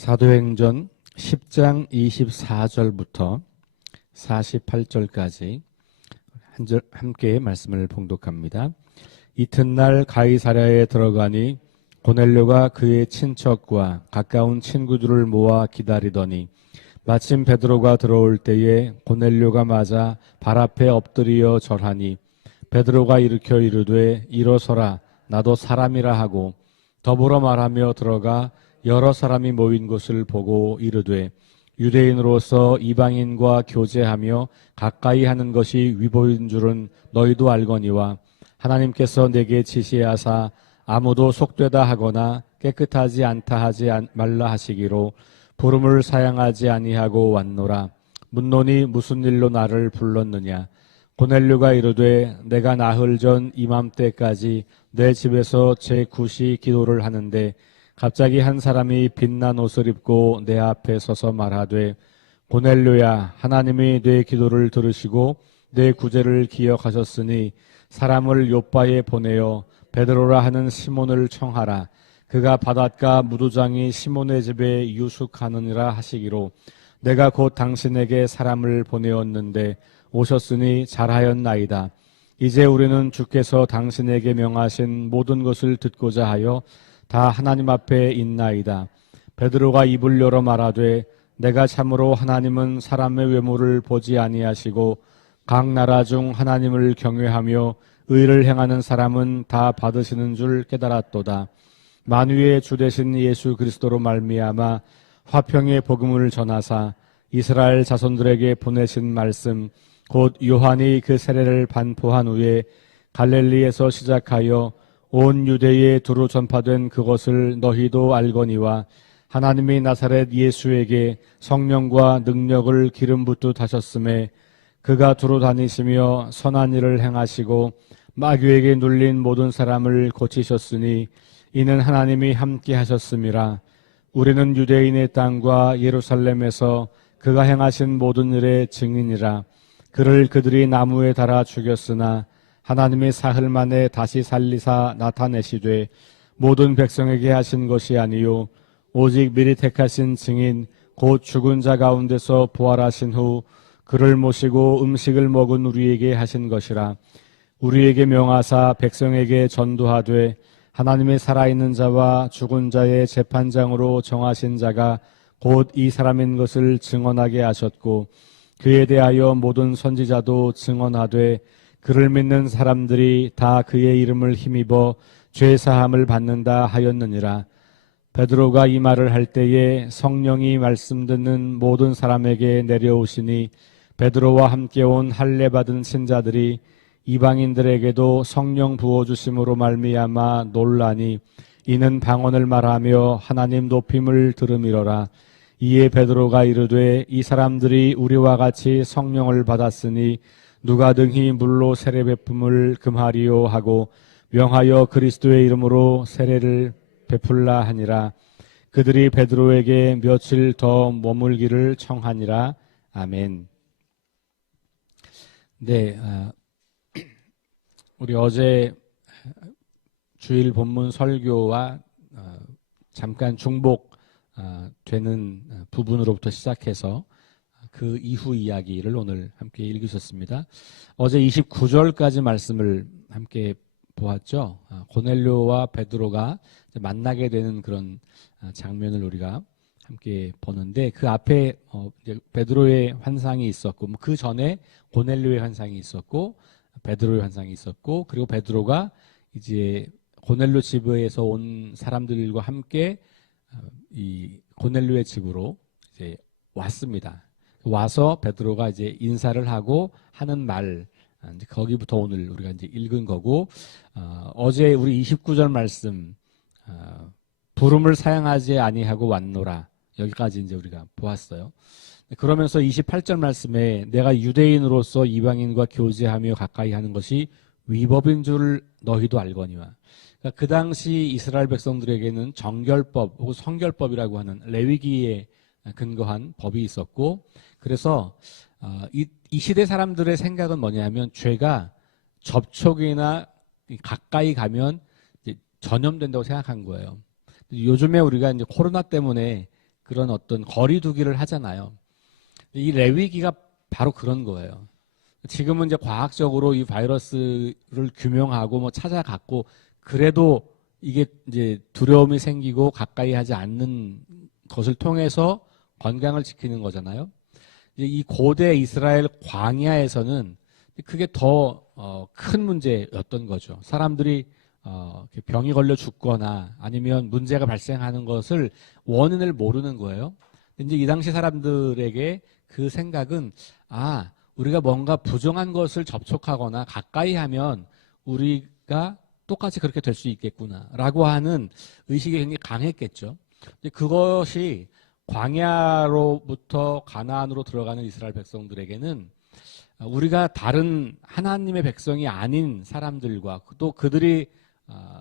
사도행전 10장 24절부터 48절까지 함께 말씀을 봉독합니다. 이튿날 가이사랴에 들어가니 고넬료가 그의 친척과 가까운 친구들을 모아 기다리더니 마침 베드로가 들어올 때에 고넬료가 맞아 발 앞에 엎드려 절하니 베드로가 일으켜 이르되 일어서라 나도 사람이라 하고 더불어 말하며 들어가 여러 사람이 모인 것을 보고 이르되 유대인으로서 이방인과 교제하며 가까이 하는 것이 위법인 줄은 너희도 알거니와 하나님께서 내게 지시하사 아무도 속되다 하거나 깨끗하지 않다 하지 말라 하시기로 부름을 사양하지 아니하고 왔노라. 묻노니 무슨 일로 나를 불렀느냐. 고넬료가 이르되 내가 나흘 전 이맘때까지 내 집에서 제9시 기도를 하는데 갑자기 한 사람이 빛난 옷을 입고 내 앞에 서서 말하되 고넬료야, 하나님이 내 기도를 들으시고 내 구제를 기억하셨으니 사람을 요빠에 보내어 베드로라 하는 시몬을 청하라. 그가 바닷가 무도장이 시몬의 집에 유숙하느니라 하시기로 내가 곧 당신에게 사람을 보내었는데 오셨으니 잘하였나이다. 이제 우리는 주께서 당신에게 명하신 모든 것을 듣고자 하여 다 하나님 앞에 있나이다. 베드로가 입을 열어 말하되 내가 참으로 하나님은 사람의 외모를 보지 아니하시고 각 나라 중 하나님을 경외하며 의를 행하는 사람은 다 받으시는 줄 깨달았도다. 만유의 주 되신 예수 그리스도로 말미암아 화평의 복음을 전하사 이스라엘 자손들에게 보내신 말씀 곧 요한이 그 세례를 반포한 후에 갈릴리에서 시작하여 온 유대에 두루 전파된 그것을 너희도 알거니와 하나님이 나사렛 예수에게 성령과 능력을 기름 붓듯 하셨음에 그가 두루 다니시며 선한 일을 행하시고 마귀에게 눌린 모든 사람을 고치셨으니 이는 하나님이 함께 하셨음이라. 우리는 유대인의 땅과 예루살렘에서 그가 행하신 모든 일의 증인이라. 그를 그들이 나무에 달아 죽였으나 하나님이 사흘 만에 다시 살리사 나타내시되 모든 백성에게 하신 것이 아니요 오직 미리 택하신 증인 곧 죽은 자 가운데서 부활하신 후 그를 모시고 음식을 먹은 우리에게 하신 것이라. 우리에게 명하사 백성에게 전도하되 하나님의 살아있는 자와 죽은 자의 재판장으로 정하신 자가 곧 이 사람인 것을 증언하게 하셨고 그에 대하여 모든 선지자도 증언하되 그를 믿는 사람들이 다 그의 이름을 힘입어 죄사함을 받는다 하였느니라. 베드로가 이 말을 할 때에 성령이 말씀 듣는 모든 사람에게 내려오시니 베드로와 함께 온 할례 받은 신자들이 이방인들에게도 성령 부어주심으로 말미암아 놀라니 이는 방언을 말하며 하나님 높임을 들음이로라. 이에 베드로가 이르되 이 사람들이 우리와 같이 성령을 받았으니 누가 등히 물로 세례 베품을 금하리요 하고 명하여 그리스도의 이름으로 세례를 베풀라 하니라. 그들이 베드로에게 며칠 더 머물기를 청하니라. 아멘. 네, 우리 어제 주일 본문 설교와 잠깐 중복되는 부분으로부터 시작해서 그 이후 이야기를 오늘 함께 읽으셨습니다. 어제 29절까지 말씀을 함께 보았죠. 고넬료와 베드로가 만나게 되는 그런 장면을 우리가 함께 보는데 그 앞에 베드로의 환상이 있었고 그 전에 고넬료의 환상이 있었고 베드로의 환상이 있었고 그리고 베드로가 이제 고넬료 집에서 온 사람들과 함께 이 고넬료의 집으로 이제 왔습니다. 와서 베드로가 이제 인사를 하고 하는 말, 이제 거기부터 오늘 우리가 이제 읽은 거고, 어제 우리 29절 말씀, 부름을 사양하지 아니하고 왔노라. 여기까지 이제 우리가 보았어요. 그러면서 28절 말씀에 내가 유대인으로서 이방인과 교제하며 가까이 하는 것이 위법인 줄 너희도 알거니와. 그러니까 그 당시 이스라엘 백성들에게는 정결법 혹은 성결법이라고 하는 레위기에 근거한 법이 있었고, 그래서 이 시대 사람들의 생각은 뭐냐면 죄가 접촉이나 가까이 가면 이제 전염된다고 생각한 거예요. 요즘에 우리가 이제 코로나 때문에 그런 어떤 거리두기를 하잖아요. 이 레위기가 바로 그런 거예요. 지금은 이제 과학적으로 이 바이러스를 규명하고 뭐 찾아갔고 그래도 이게 이제 두려움이 생기고 가까이 하지 않는 것을 통해서 건강을 지키는 거잖아요. 이제 이 고대 이스라엘 광야에서는 그게 더 큰 문제였던 거죠. 사람들이 병이 걸려 죽거나 아니면 문제가 발생하는 것을 원인을 모르는 거예요. 이제 이 당시 사람들에게 그 생각은 우리가 뭔가 부정한 것을 접촉하거나 가까이 하면 우리가 똑같이 그렇게 될 수 있겠구나라고 하는 의식이 굉장히 강했겠죠. 그것이 광야로부터 가나안으로 들어가는 이스라엘 백성들에게는 우리가 다른 하나님의 백성이 아닌 사람들과 또 그들이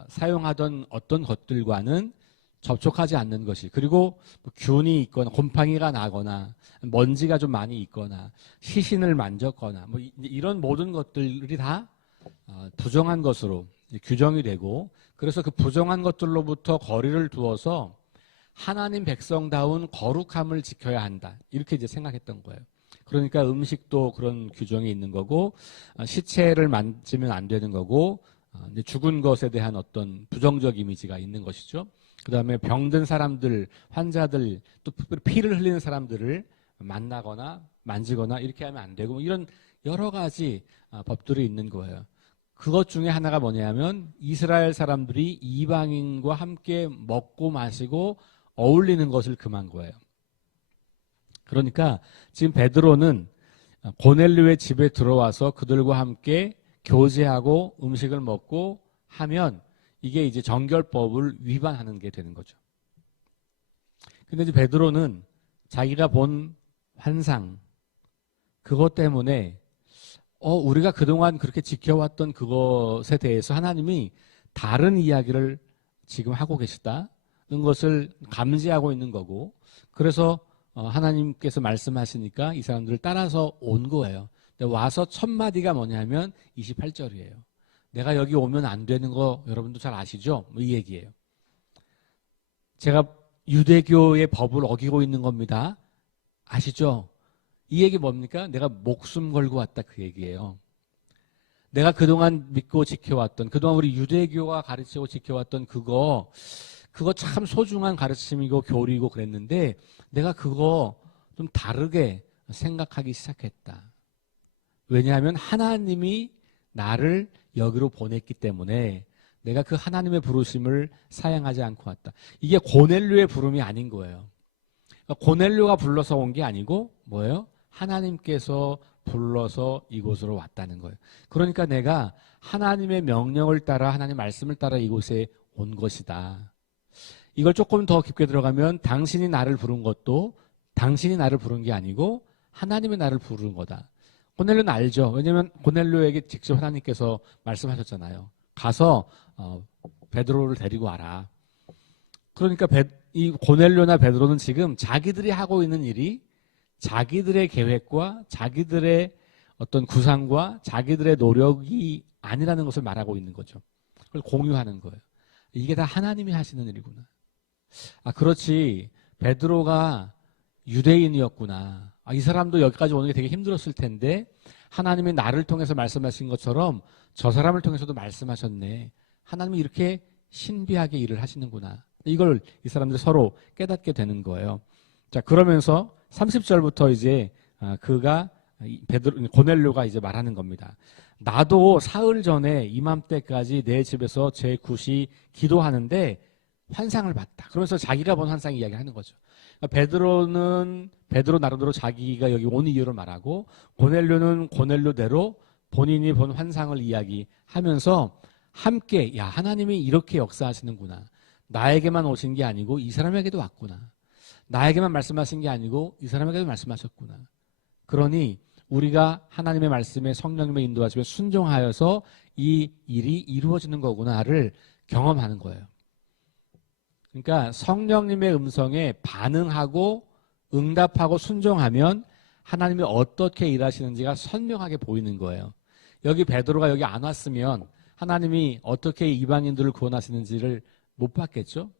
사용하던 어떤 것들과는 접촉하지 않는 것이, 그리고 균이 있거나 곰팡이가 나거나 먼지가 좀 많이 있거나 시신을 만졌거나 뭐 이런 모든 것들이 다 부정한 것으로 규정이 되고, 그래서 그 부정한 것들로부터 거리를 두어서 하나님 백성다운 거룩함을 지켜야 한다, 이렇게 이제 생각했던 거예요. 그러니까 음식도 그런 규정이 있는 거고, 시체를 만지면 안 되는 거고, 이제 죽은 것에 대한 어떤 부정적 이미지가 있는 것이죠. 그 다음에 병든 사람들, 환자들, 또 피를 흘리는 사람들을 만나거나 만지거나 이렇게 하면 안 되고, 이런 여러 가지 법들이 있는 거예요. 그것 중에 하나가 뭐냐면 이스라엘 사람들이 이방인과 함께 먹고 마시고 어울리는 것을 금한 거예요. 그러니까 지금 베드로는 고넬료의 집에 들어와서 그들과 함께 교제하고 음식을 먹고 하면 이게 이제 정결법을 위반하는 게 되는 거죠. 근데 이제 베드로는 자기가 본 환상, 그것 때문에 우리가 그동안 그렇게 지켜왔던 그것에 대해서 하나님이 다른 이야기를 지금 하고 계시다는 것을 감지하고 있는 거고, 그래서 하나님께서 말씀하시니까 이 사람들을 따라서 온 거예요. 근데 와서 첫 마디가 뭐냐면 28절이에요. 내가 여기 오면 안 되는 거 여러분도 잘 아시죠? 뭐 이 얘기예요. 제가 유대교의 법을 어기고 있는 겁니다. 아시죠? 이 얘기 뭡니까? 내가 목숨 걸고 왔다, 그 얘기예요. 내가 그동안 믿고 지켜왔던, 그동안 우리 유대교가 가르치고 지켜왔던 그거 참 소중한 가르침이고 교리고 그랬는데 내가 그거 좀 다르게 생각하기 시작했다. 왜냐하면 하나님이 나를 여기로 보냈기 때문에 내가 그 하나님의 부르심을 사양하지 않고 왔다. 이게 고넬료의 부름이 아닌 거예요. 고넬료가 불러서 온 게 아니고 뭐예요? 하나님께서 불러서 이곳으로 왔다는 거예요. 그러니까 내가 하나님의 명령을 따라, 하나님의 말씀을 따라 이곳에 온 것이다. 이걸 조금 더 깊게 들어가면 당신이 나를 부른 것도 당신이 나를 부른 게 아니고 하나님이 나를 부른 거다. 고넬료는 알죠. 왜냐하면 고넬료에게 직접 하나님께서 말씀하셨잖아요. 가서 베드로를 데리고 와라. 그러니까 이 고넬료나 베드로는 지금 자기들이 하고 있는 일이 자기들의 계획과 자기들의 어떤 구상과 자기들의 노력이 아니라는 것을 말하고 있는 거죠. 그걸 공유하는 거예요. 이게 다 하나님이 하시는 일이구나. 그렇지. 베드로가 유대인이었구나. 이 사람도 여기까지 오는 게 되게 힘들었을 텐데 하나님이 나를 통해서 말씀하신 것처럼 저 사람을 통해서도 말씀하셨네. 하나님이 이렇게 신비하게 일을 하시는구나. 이걸 이 사람들이 서로 깨닫게 되는 거예요. 자, 그러면서 30절부터 이제 고넬료가 이제 말하는 겁니다. 나도 사흘 전에 이맘때까지 내 집에서 제 굿이 기도하는데 환상을 봤다. 그러면서 자기가 본 환상 이야기하는 거죠. 그러니까 베드로 나름대로 자기가 여기 온 이유를 말하고, 고넬료는 고넬료대로 본인이 본 환상을 이야기하면서 함께 하나님이 이렇게 역사하시는구나. 나에게만 오신 게 아니고 이 사람에게도 왔구나. 나에게만 말씀하신 게 아니고 이 사람에게도 말씀하셨구나. 그러니 우리가 하나님의 말씀에 성령님의 인도하심에 순종하여서 이 일이 이루어지는 거구나를 경험하는 거예요. 그러니까 성령님의 음성에 반응하고 응답하고 순종하면 하나님이 어떻게 일하시는지가 선명하게 보이는 거예요. 여기 베드로가 여기 안 왔으면 하나님이 어떻게 이방인들을 구원하시는지를 못 봤겠죠.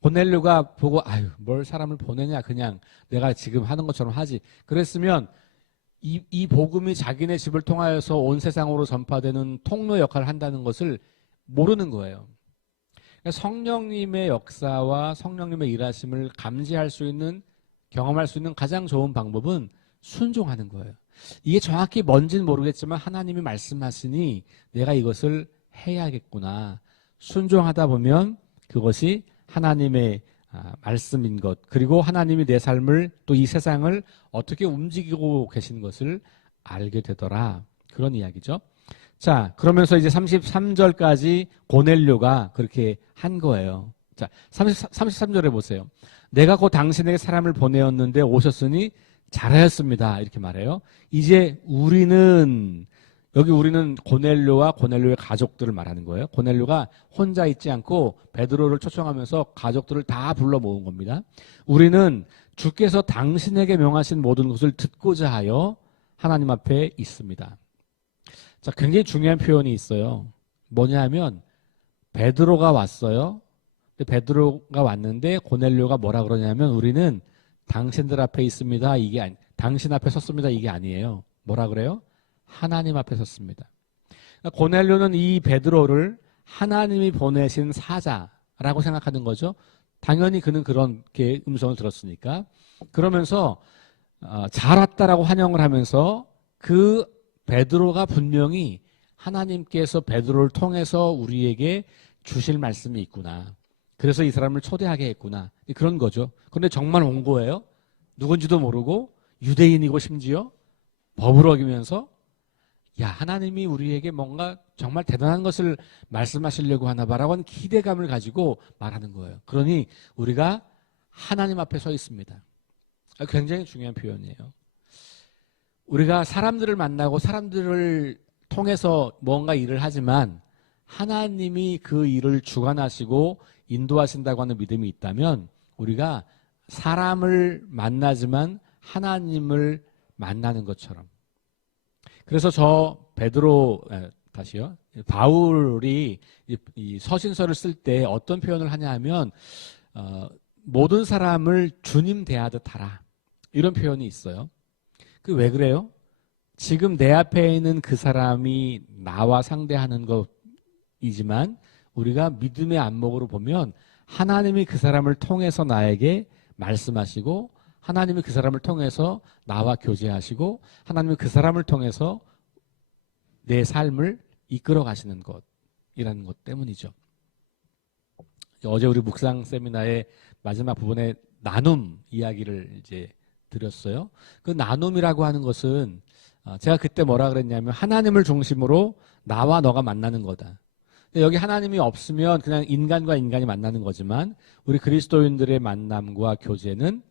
고넬료가 보고 아유 뭘 사람을 보내냐 그냥 내가 지금 하는 것처럼 하지. 그랬으면 이 복음이 자기네 집을 통하여서 온 세상으로 전파되는 통로 역할을 한다는 것을 모르는 거예요. 그러니까 성령님의 역사와 성령님의 일하심을 감지할 수 있는 경험할 수 있는 가장 좋은 방법은 순종하는 거예요. 이게 정확히 뭔지는 모르겠지만 하나님이 말씀하시니 내가 이것을 해야겠구나. 순종하다 보면 그것이 하나님의 말씀인 것, 그리고 하나님이 내 삶을 또 이 세상을 어떻게 움직이고 계신 것을 알게 되더라. 그런 이야기죠. 자, 그러면서 이제 33절까지 고넬료가 그렇게 한 거예요. 자, 33절에 보세요. 내가 곧 당신에게 사람을 보내었는데 오셨으니 잘하였습니다. 이렇게 말해요. 이제 우리는, 여기 우리는 고넬료와 고넬료의 가족들을 말하는 거예요. 고넬료가 혼자 있지 않고 베드로를 초청하면서 가족들을 다 불러 모은 겁니다. 우리는 주께서 당신에게 명하신 모든 것을 듣고자 하여 하나님 앞에 있습니다. 자, 굉장히 중요한 표현이 있어요. 뭐냐 하면 베드로가 왔어요. 근데 베드로가 왔는데 고넬료가 뭐라 그러냐면 우리는 당신들 앞에 있습니다. 이게 당신 앞에 섰습니다. 이게 아니에요. 뭐라 그래요? 하나님 앞에 섰습니다. 고넬료는 이 베드로를 하나님이 보내신 사자라고 생각하는 거죠. 당연히 그는 그렇게 음성을 들었으니까. 그러면서 잘 왔다라고 환영을 하면서 그 베드로가 분명히 하나님께서 베드로를 통해서 우리에게 주실 말씀이 있구나. 그래서 이 사람을 초대하게 했구나. 그런 거죠. 그런데 정말 온 거예요. 누군지도 모르고 유대인이고 심지어 법을 어기면서 야, 하나님이 우리에게 뭔가 정말 대단한 것을 말씀하시려고 하나 봐라고 하는 기대감을 가지고 말하는 거예요. 그러니 우리가 하나님 앞에 서 있습니다. 굉장히 중요한 표현이에요. 우리가 사람들을 만나고 사람들을 통해서 뭔가 일을 하지만 하나님이 그 일을 주관하시고 인도하신다고 하는 믿음이 있다면 우리가 사람을 만나지만 하나님을 만나는 것처럼. 그래서 바울이 이 서신서를 쓸 때 어떤 표현을 하냐 하면 모든 사람을 주님 대하듯 하라. 이런 표현이 있어요. 그 왜 그래요? 지금 내 앞에 있는 그 사람이 나와 상대하는 것이지만 우리가 믿음의 안목으로 보면 하나님이 그 사람을 통해서 나에게 말씀하시고 하나님이 그 사람을 통해서 나와 교제하시고 하나님이 그 사람을 통해서 내 삶을 이끌어 가시는 것이라는 것 때문이죠. 어제 우리 묵상 세미나의 마지막 부분에 나눔 이야기를 이제 드렸어요. 그 나눔이라고 하는 것은 제가 그때 뭐라 그랬냐면 하나님을 중심으로 나와 너가 만나는 거다. 여기 하나님이 없으면 그냥 인간과 인간이 만나는 거지만 우리 그리스도인들의 만남과 교제는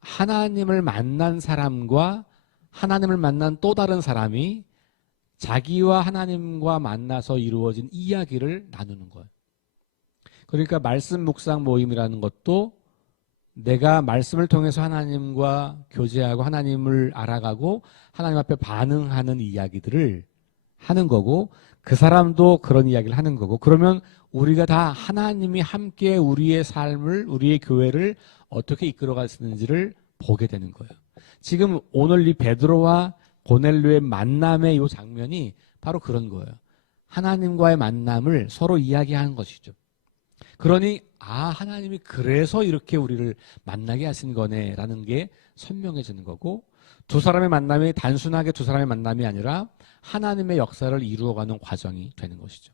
하나님을 만난 사람과 하나님을 만난 또 다른 사람이 자기와 하나님과 만나서 이루어진 이야기를 나누는 거예요. 그러니까 말씀 묵상 모임이라는 것도 내가 말씀을 통해서 하나님과 교제하고 하나님을 알아가고 하나님 앞에 반응하는 이야기들을 하는 거고 그 사람도 그런 이야기를 하는 거고 그러면 우리가 다 하나님이 함께 우리의 삶을 우리의 교회를 어떻게 이끌어 가시는지를 보게 되는 거예요. 지금 오늘 이 베드로와 고넬료의 만남의 이 장면이 바로 그런 거예요. 하나님과의 만남을 서로 이야기하는 것이죠. 그러니 하나님이 그래서 이렇게 우리를 만나게 하신 거네라는 게 선명해지는 거고 두 사람의 만남이 단순하게 두 사람의 만남이 아니라 하나님의 역사를 이루어가는 과정이 되는 것이죠.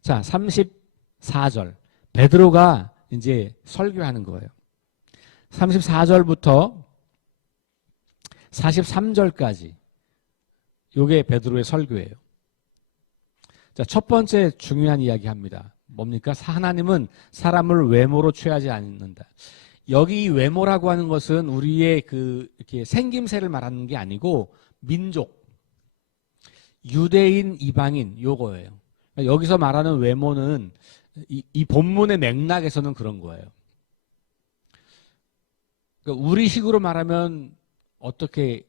자, 34절 베드로가 이제 설교하는 거예요. 34절부터 43절까지 이게 베드로의 설교예요. 자, 첫 번째 중요한 이야기 합니다. 뭡니까? 하나님은 사람을 외모로 취하지 않는다. 여기 외모라고 하는 것은 우리의 이렇게 생김새를 말하는 게 아니고 민족, 유대인, 이방인 요거예요. 그러니까 여기서 말하는 외모는 이 본문의 맥락에서는 그런 거예요. 그러니까 우리식으로 말하면 어떻게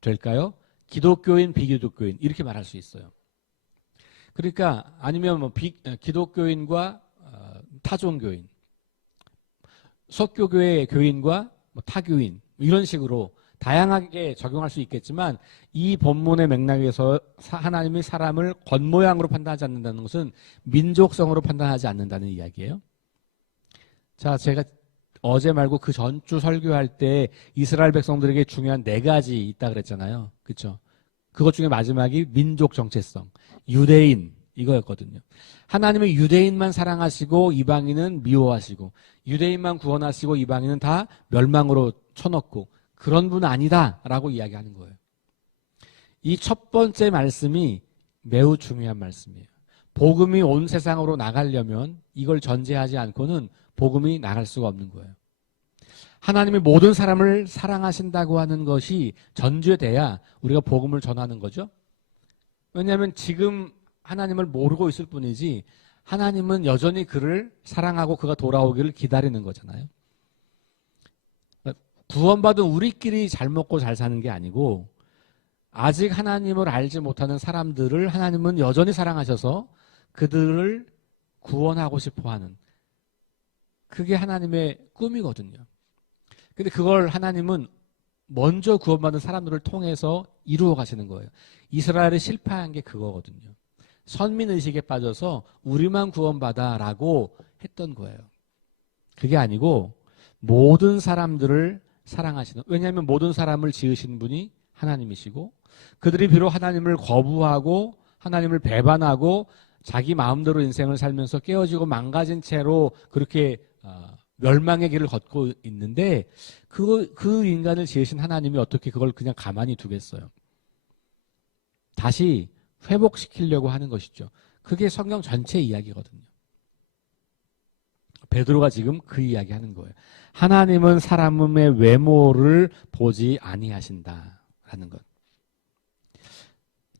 될까요? 기독교인, 비기독교인 이렇게 말할 수 있어요. 그러니까 아니면 기독교인과 타종교인 석교교회 교인과 뭐 타교인 이런 식으로 다양하게 적용할 수 있겠지만 이 본문의 맥락에서 하나님이 사람을 겉모양으로 판단하지 않는다는 것은 민족성으로 판단하지 않는다는 이야기예요. 자, 제가 어제 말고 그 전주 설교할 때 이스라엘 백성들에게 중요한 4가지 있다 그랬잖아요. 그렇죠? 그것 중에 마지막이 민족 정체성, 유대인 이거였거든요. 하나님은 유대인만 사랑하시고 이방인은 미워하시고 유대인만 구원하시고 이방인은 다 멸망으로 쳐넣고 그런 분 아니다라고 이야기하는 거예요. 이 첫 번째 말씀이 매우 중요한 말씀이에요. 복음이 온 세상으로 나가려면 이걸 전제하지 않고는 복음이 나갈 수가 없는 거예요. 하나님이 모든 사람을 사랑하신다고 하는 것이 전제돼야 우리가 복음을 전하는 거죠. 왜냐하면 지금 하나님을 모르고 있을 뿐이지 하나님은 여전히 그를 사랑하고 그가 돌아오기를 기다리는 거잖아요. 구원받은 우리끼리 잘 먹고 잘 사는 게 아니고 아직 하나님을 알지 못하는 사람들을 하나님은 여전히 사랑하셔서 그들을 구원하고 싶어하는 그게 하나님의 꿈이거든요. 근데 그걸 하나님은 먼저 구원받은 사람들을 통해서 이루어 가시는 거예요. 이스라엘이 실패한 게 그거거든요. 선민의식에 빠져서 우리만 구원받아라고 했던 거예요. 그게 아니고 모든 사람들을 사랑하시는, 왜냐하면 모든 사람을 지으신 분이 하나님이시고 그들이 비록 하나님을 거부하고 하나님을 배반하고 자기 마음대로 인생을 살면서 깨어지고 망가진 채로 그렇게 멸망의 길을 걷고 있는데 그 인간을 지으신 하나님이 어떻게 그걸 그냥 가만히 두겠어요. 다시 회복시키려고 하는 것이죠. 그게 성경 전체 이야기거든요. 베드로가 지금 그 이야기 하는 거예요. 하나님은 사람의 외모를 보지 아니하신다라는 것.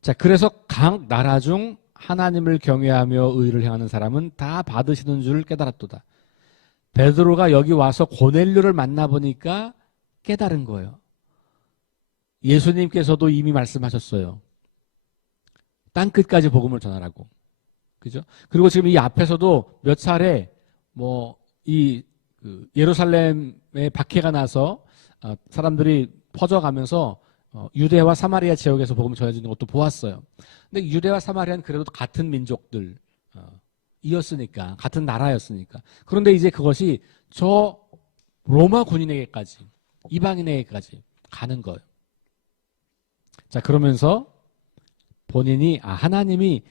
자, 그래서 각 나라 중 하나님을 경외하며 의를 행하는 사람은 다 받으시는 줄 깨달았도다. 베드로가 여기 와서 고넬료를 만나보니까 깨달은 거예요. 예수님께서도 이미 말씀하셨어요. 땅끝까지 복음을 전하라고. 그죠? 그리고 지금 이 앞에서도 몇 차례 예루살렘에 박해가 나서 사람들이 퍼져가면서 유대와 사마리아 지역에서 복음을 전해주는 것도 보았어요. 근데 유대와 사마리아는 그래도 같은 민족들 이었으니까, 같은 나라였으니까. 그런데 이제 그것이 저 로마 군인에게까지, 이방인에게까지 가는 거예요. 자, 그러면서 본인이 하나님이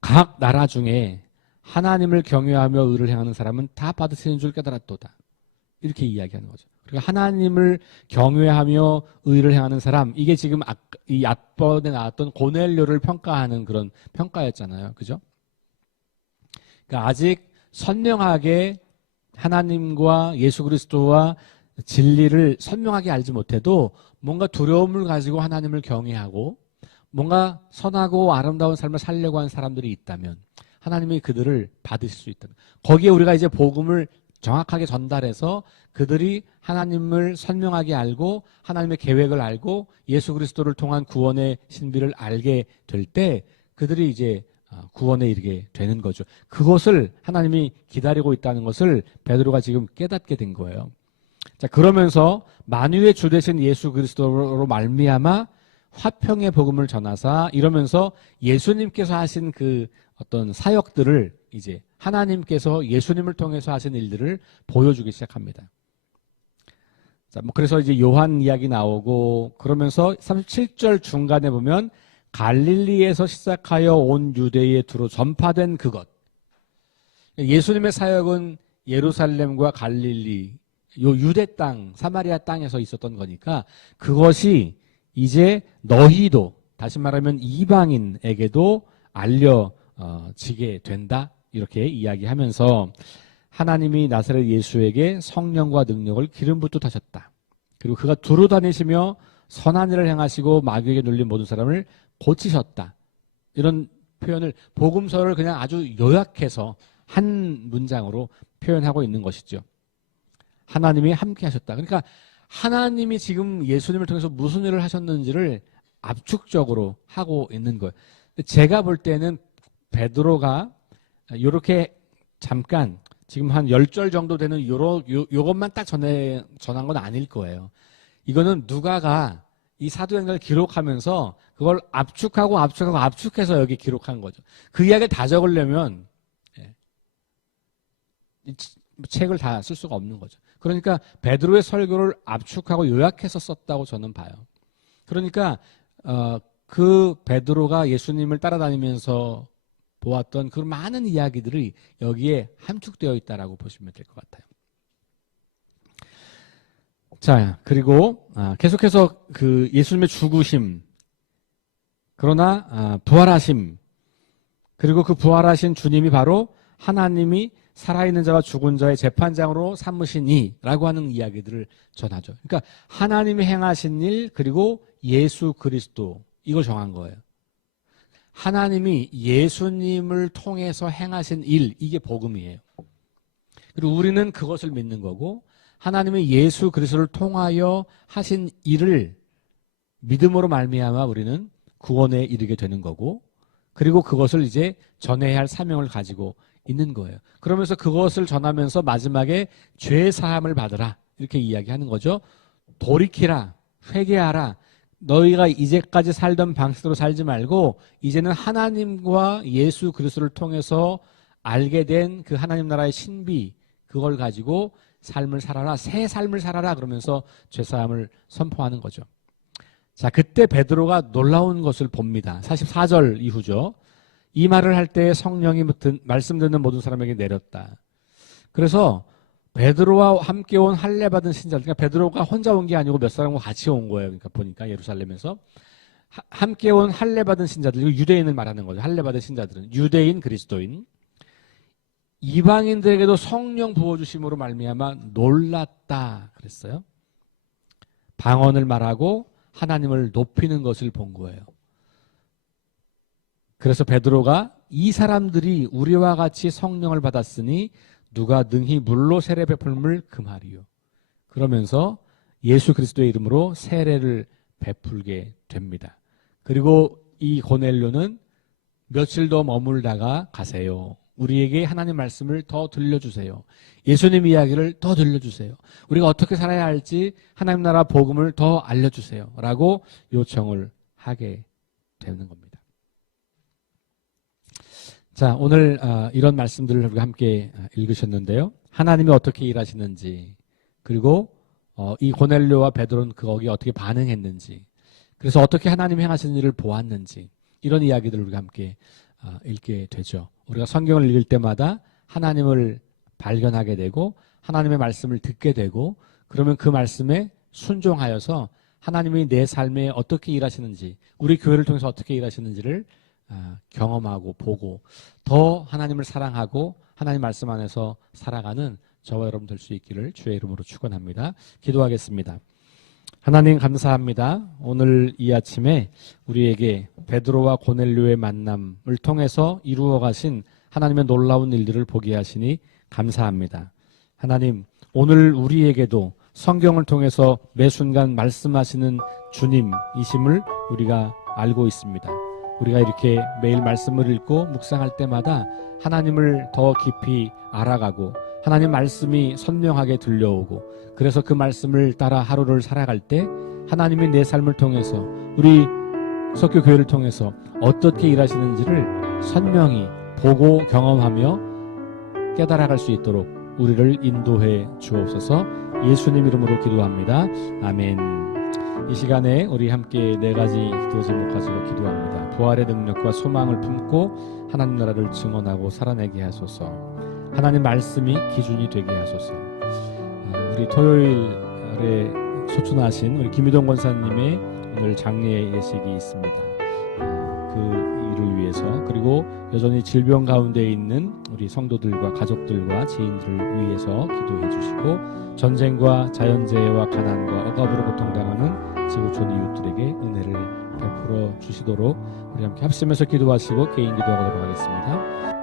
각 나라 중에 하나님을 경외하며 의를 행하는 사람은 다 받으시는 줄 깨달았도다. 이렇게 이야기하는 거죠. 그러니까 하나님을 경외하며 의를 행하는 사람, 이게 지금 이 앞번에 나왔던 고넬료를 평가하는 그런 평가였잖아요. 그죠? 그러니까 아직 선명하게 하나님과 예수 그리스도와 진리를 선명하게 알지 못해도 뭔가 두려움을 가지고 하나님을 경외하고 뭔가 선하고 아름다운 삶을 살려고 하는 사람들이 있다면 하나님이 그들을 받으실 수 있다면 거기에 우리가 이제 복음을 정확하게 전달해서 그들이 하나님을 선명하게 알고 하나님의 계획을 알고 예수 그리스도를 통한 구원의 신비를 알게 될 때 그들이 이제 구원에 이르게 되는 거죠. 그것을 하나님이 기다리고 있다는 것을 베드로가 지금 깨닫게 된 거예요. 자, 그러면서 만유의 주 되신 예수 그리스도로 말미암아 화평의 복음을 전하사 이러면서 예수님께서 하신 그 어떤 사역들을 이제 하나님께서 예수님을 통해서 하신 일들을 보여주기 시작합니다. 자, 그래서 이제 요한 이야기 나오고 그러면서 37절 중간에 보면 갈릴리에서 시작하여 온 유대에 두루 전파된 그것. 예수님의 사역은 예루살렘과 갈릴리, 요 유대 땅, 사마리아 땅에서 있었던 거니까 그것이 이제 너희도, 다시 말하면 이방인에게도 알려지게 된다. 이렇게 이야기하면서 하나님이 나사렛 예수에게 성령과 능력을 기름 붓듯하셨다. 그리고 그가 두루 다니시며 선한 일을 행하시고 마귀에게 눌린 모든 사람을 고치셨다. 이런 표현을 복음서를 그냥 아주 요약해서 한 문장으로 표현하고 있는 것이죠. 하나님이 함께 하셨다. 그러니까 하나님이 지금 예수님을 통해서 무슨 일을 하셨는지를 압축적으로 하고 있는 거예요. 제가 볼 때는 베드로가 이렇게 잠깐 지금 한 10절 정도 되는 요것만 딱 전한 건 아닐 거예요. 이거는 누가가 이 사도행전을 기록하면서 그걸 압축해서 여기 기록한 거죠. 그 이야기를 다 적으려면 이 책을 다 쓸 수가 없는 거죠. 그러니까 베드로의 설교를 압축하고 요약해서 썼다고 저는 봐요. 그러니까 그 베드로가 예수님을 따라다니면서 보았던 그 많은 이야기들이 여기에 함축되어 있다라고 보시면 될 것 같아요. 자, 그리고 계속해서 그 예수님의 죽으심, 그러나 부활하심, 그리고 그 부활하신 주님이 바로 하나님이 살아있는 자와 죽은 자의 재판장으로 삼으시니라고 하는 이야기들을 전하죠. 그러니까 하나님이 행하신 일, 그리고 예수 그리스도, 이걸 정한 거예요. 하나님이 예수님을 통해서 행하신 일, 이게 복음이에요. 그리고 우리는 그것을 믿는 거고, 하나님이 예수 그리스도를 통하여 하신 일을 믿음으로 말미암아 우리는 구원에 이르게 되는 거고, 그리고 그것을 이제 전해야 할 사명을 가지고 있는 거예요. 그러면서 그것을 전하면서 마지막에 죄 사함을 받으라, 이렇게 이야기하는 거죠. 돌이키라, 회개하라. 너희가 이제까지 살던 방식으로 살지 말고 이제는 하나님과 예수 그리스도를 통해서 알게 된 그 하나님 나라의 신비, 그걸 가지고 삶을 살아라, 새 삶을 살아라, 그러면서 죄사함을 선포하는 거죠. 자, 그때 베드로가 놀라운 것을 봅니다. 44절 이후죠. 이 말을 할 때 성령이 말씀 듣는 모든 사람에게 내렸다. 그래서 베드로와 함께 온 할례 받은 신자들, 그러니까 베드로가 혼자 온 게 아니고 몇 사람과 같이 온 거예요. 그러니까 보니까 예루살렘에서 함께 온 할례 받은 신자들, 유대인을 말하는 거죠. 할례 받은 신자들은 유대인, 그리스도인, 이방인들에게도 성령 부어 주심으로 말미암아 놀랐다 그랬어요. 방언을 말하고 하나님을 높이는 것을 본 거예요. 그래서 베드로가 이 사람들이 우리와 같이 성령을 받았으니 누가 능히 물로 세례 베풀음을 금하리요. 그러면서 예수 그리스도의 이름으로 세례를 베풀게 됩니다. 그리고 이 고넬료는 며칠 더 머물다가 가세요. 우리에게 하나님 말씀을 더 들려주세요. 예수님 이야기를 더 들려주세요. 우리가 어떻게 살아야 할지 하나님 나라 복음을 더 알려주세요. 라고 요청을 하게 되는 겁니다. 자, 오늘 이런 말씀들을 우리가 함께 읽으셨는데요. 하나님이 어떻게 일하시는지, 그리고 이 고넬료와 베드로는 거기에 어떻게 반응했는지, 그래서 어떻게 하나님이 행하시는 일을 보았는지, 이런 이야기들을 우리가 함께 읽게 되죠. 우리가 성경을 읽을 때마다 하나님을 발견하게 되고 하나님의 말씀을 듣게 되고, 그러면 그 말씀에 순종하여서 하나님이 내 삶에 어떻게 일하시는지, 우리 교회를 통해서 어떻게 일하시는지를 경험하고 보고 더 하나님을 사랑하고 하나님 말씀 안에서 살아가는 저와 여러분 될 수 있기를 주의 이름으로 축원합니다. 기도하겠습니다. 하나님 감사합니다. 오늘 이 아침에 우리에게 베드로와 고넬료의 만남을 통해서 이루어 가신 하나님의 놀라운 일들을 보게 하시니 감사합니다. 하나님, 오늘 우리에게도 성경을 통해서 매 순간 말씀하시는 주님이심을 우리가 알고 있습니다. 우리가 이렇게 매일 말씀을 읽고 묵상할 때마다 하나님을 더 깊이 알아가고 하나님 말씀이 선명하게 들려오고, 그래서 그 말씀을 따라 하루를 살아갈 때 하나님이 내 삶을 통해서 우리 석교 교회를 통해서 어떻게 일하시는지를 선명히 보고 경험하며 깨달아갈 수 있도록 우리를 인도해 주옵소서. 예수님 이름으로 기도합니다. 아멘. 이 시간에 우리 함께 네 가지 기도 제목 가지고 기도합니다. 부활의 능력과 소망을 품고 하나님 나라를 증언하고 살아내게 하소서. 하나님 말씀이 기준이 되게 하소서. 우리 토요일에 소천하신 우리 김희동 권사님의 오늘 장례 예식이 있습니다. 그 일을 위해서, 그리고 여전히 질병 가운데 있는 우리 성도들과 가족들과 지인들을 위해서 기도해 주시고, 전쟁과 자연재해와 가난과 억압으로 고통당하는 지구촌 이웃들에게 은혜를 베풀어 주시도록 우리 함께 합심해서 기도하시고 개인 기도하도록 하겠습니다.